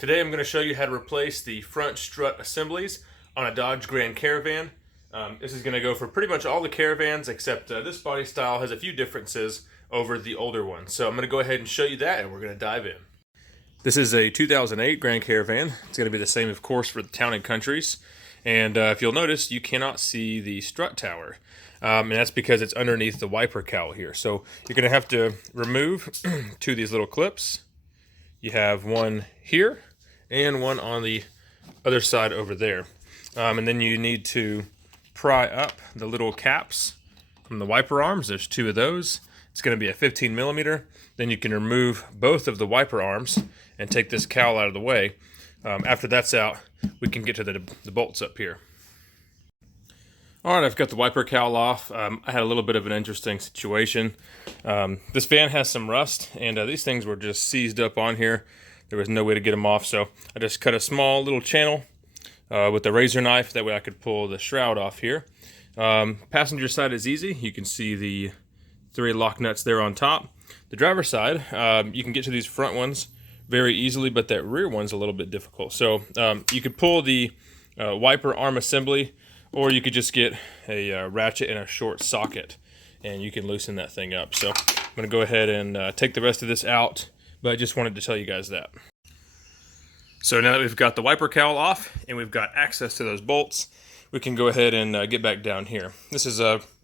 Today I'm going to show you how to replace the front strut assemblies on a Dodge Grand Caravan. This is going to go for pretty much all the Caravans, except this body style has a few differences over the older one. So I'm going to go ahead and show you that, and we're going to dive in. This is a 2008 Grand Caravan. It's going to be the same, of course, for the Town and Countries. And if you'll notice, you cannot see the strut tower. And that's because it's underneath the wiper cowl here. So you're going to have to remove two of these little clips. You have one here and one on the other side over there. And then you need to pry up the little caps from the wiper arms. There's two of those. It's going to be a 15 millimeter. Then you can remove both of the wiper arms and take this cowl out of the way. After that's out, we can get to the bolts up here. All right, I've got the wiper cowl off. I had a little bit of an interesting situation. This van has some rust, and these things were just seized up on here. There was no way to get them off, so I just cut a small little channel with a razor knife. That way I could pull the shroud off here. Passenger side is easy. You can see the 3 lock nuts there on top. The driver's side, you can get to these front ones very easily, but that rear one's a little bit difficult. So you could pull the wiper arm assembly, or you could just get a ratchet and a short socket, and you can loosen that thing up. So I'm going to go ahead and take the rest of this out, but I just wanted to tell you guys that. So now that we've got the wiper cowl off and we've got access to those bolts, we can go ahead and get back down here. This is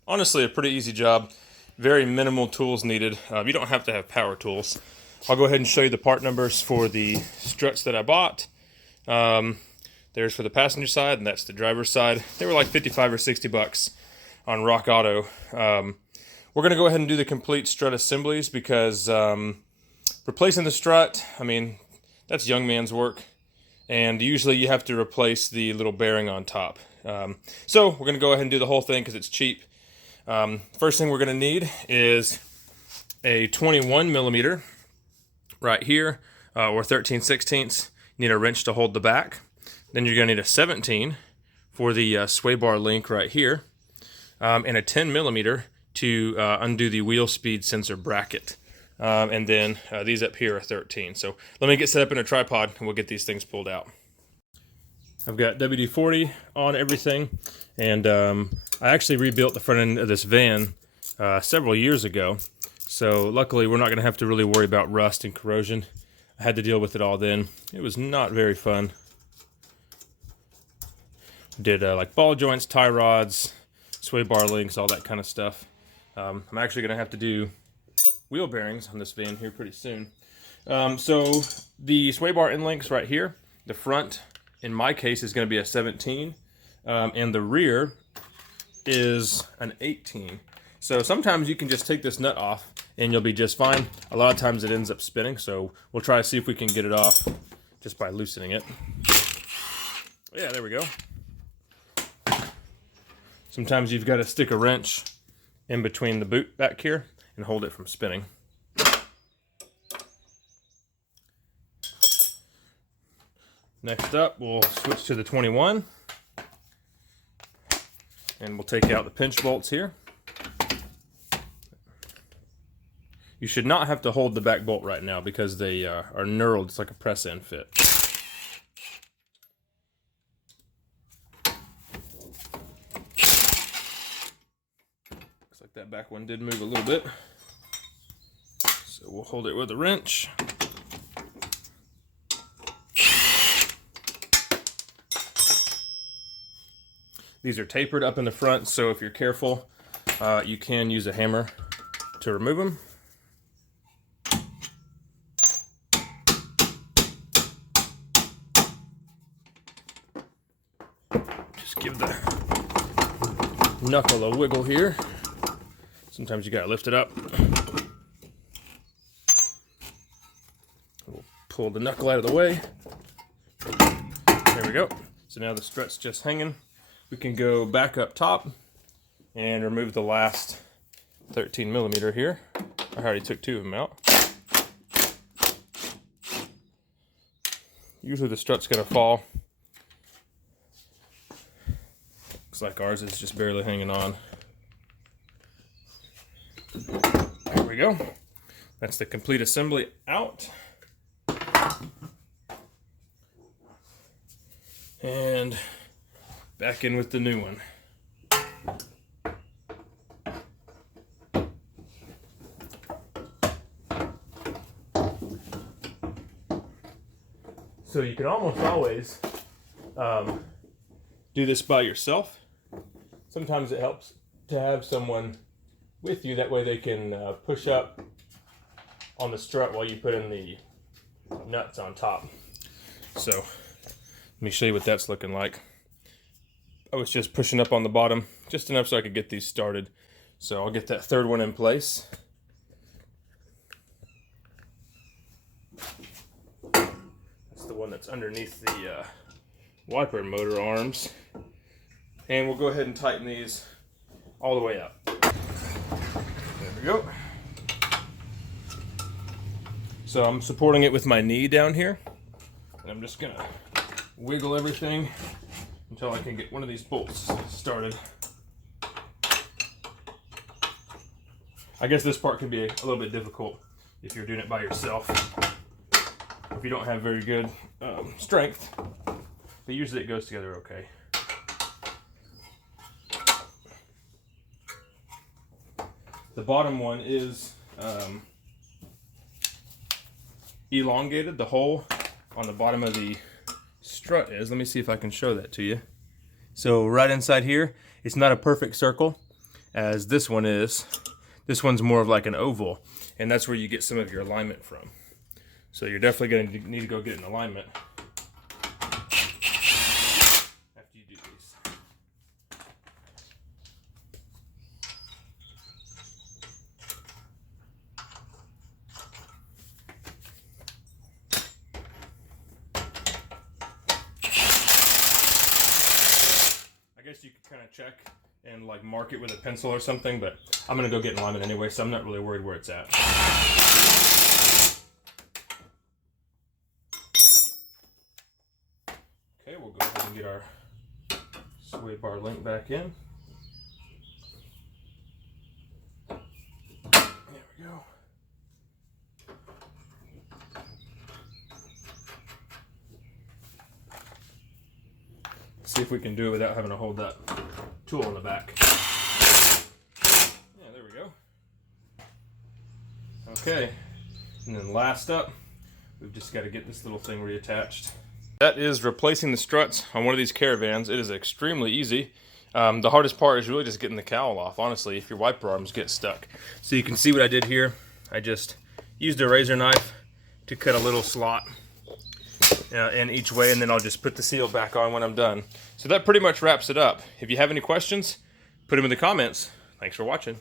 honestly a pretty easy job. Very minimal tools needed. You don't have to have power tools. I'll go ahead and show you the part numbers for the struts that I bought. There's for the passenger side, and that's the driver's side. They were like 55 or 60 bucks on Rock Auto. We're going to go ahead and do the complete strut assemblies because replacing the strut, I mean, that's young man's work. And usually you have to replace the little bearing on top. So we're going to go ahead and do the whole thing because it's cheap. First thing we're going to need is a 21 millimeter right here, or 13/16. You need a wrench to hold the back. Then you're going to need a 17 for the sway bar link right here, and a 10 millimeter to undo the wheel speed sensor bracket. And then these up here are 13. So let me get set up in a tripod and we'll get these things pulled out. I've got WD-40 on everything, and I actually rebuilt the front end of this van several years ago. So luckily we're not going to have to really worry about rust and corrosion. I had to deal with it all then. It was not very fun. Did like ball joints, tie rods, sway bar links, all that kind of stuff. I'm actually going to have to do wheel bearings on this van here pretty soon. So the sway bar end links right here, the front in my case is going to be a 17, and the rear is an 18. So sometimes you can just take this nut off and you'll be just fine. A lot of times it ends up spinning, so we'll try to see if we can get it off just by loosening it. Yeah, there we go. Sometimes you've got to stick a wrench in between the boot back here and hold it from spinning. Next up, we'll switch to the 21, and we'll take out the pinch bolts here. You should not have to hold the back bolt right now because they are knurled. It's like a press-in fit. Looks like that back one did move a little bit. So we'll hold it with a wrench. These are tapered up in the front, so if you're careful, you can use a hammer to remove them. Just give the knuckle a wiggle here. Sometimes you gotta lift it up. We'll pull the knuckle out of the way. There we go. So now the strut's just hanging. We can go back up top and remove the last 13 millimeter here. I already took 2 of them out. Usually the strut's gonna fall. Looks like ours is just barely hanging on. There we go. That's the complete assembly out. And back in with the new one. So you can almost always do this by yourself. Sometimes it helps to have someone with you, that way they can push up on the strut while you put in the nuts on top. So let me show you what that's looking like. I was just pushing up on the bottom just enough so I could get these started. So I'll get that third one in place. That's the one that's underneath the wiper motor arms. And we'll go ahead and tighten these all the way up. There we go. So I'm supporting it with my knee down here. And I'm just gonna wiggle everything until I can get one of these bolts started. I guess this part can be a little bit difficult if you're doing it by yourself, if you don't have very good strength, but usually it goes together okay. The bottom one is elongated. The hole on the bottom of the strut is, let me see if I can show that to you. So right inside here, it's not a perfect circle as this one is. This one's more of like an oval, and that's where you get some of your alignment from. So you're definitely going to need to go get an alignment after you do these. I guess you could kind of check and like mark it with a pencil or something, but I'm gonna go get an alignment anyway, so I'm not really worried where it's at. Okay, we'll go ahead and get our sway bar link back in. There we go. See if we can do it without having to hold that tool in the back. Yeah, there we go. Okay, and then last up, we've just got to get this little thing reattached. That is replacing the struts on one of these Caravans. It is extremely easy. The hardest part is really just getting the cowl off, honestly, if your wiper arms get stuck. So you can see what I did here. I just used a razor knife to cut a little slot in each way, and then I'll just put the seal back on when I'm done. So that pretty much wraps it up. If you have any questions, put them in the comments. Thanks for watching.